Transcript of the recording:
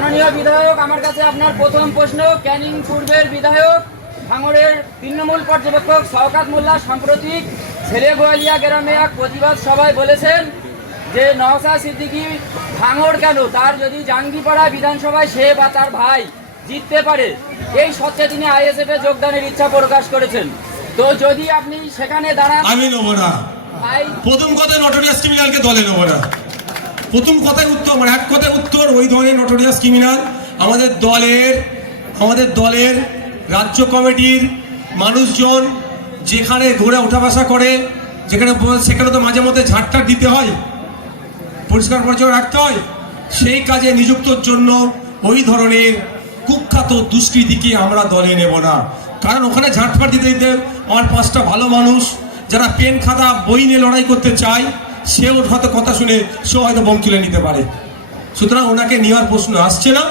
মাননীয় বিধায়ক আমার কাছে আপনার প্রথম প্রশ্ন ক্যানিং পূর্বের বিধায়ক ভাঙড়ের তৃণমূল পর্যবেক্ষক শওকাত মোল্লা সাম্প্রতিক ছেলে গোয়ালিয়া গ্রামে এক প্রতিবাদ সভায় বলেছেন যে নওসা সিদ্দিকী ভাঙড় কেন? তার যদি জাঙ্গিপাড়া বিধানসভায় সে বা তার ভাই জিততে পারে এই সত্ত্বে তিনি আইএসএফ এ যোগদানের ইচ্ছা প্রকাশ করেছেন। তো যদি আপনি সেখানে দাঁড়ান আমি নেব না। প্রথম কথায় নটোরিয়াস ক্রিমিনালকে দলে নেব না। প্রথম কথায় উত্তর মানে এক ওই ধরনের নটোরিয়াস ক্রিমিনাল আমাদের দলের আমাদের দলের রাজ্য কমিটির মানুষজন যেখানে ঘুরে ওঠা বসা করে, যেখানে সেখানে তো মাঝে মধ্যে ঝাড়টার দিতে হয়, পরিষ্কার পরিচ্ছন্ন রাখতে হয়, সেই কাজে নিযুক্তর জন্য ওই ধরনের কুখ্যাত দুষ্কৃতিকে আমরা দলে নেব না। কারণ ওখানে ঝাঁটফাট দিতে দিতে আমার পাঁচটা ভালো মানুষ, যারা পেন খাতা, বই নিয়ে লড়াই করতে চায়, সেও হয়তো কথা শুনে, সেও হয়তো বম তুলে নিতে পারে। সুতরাং ওনাকে নেওয়ার প্রশ্ন আসছে না।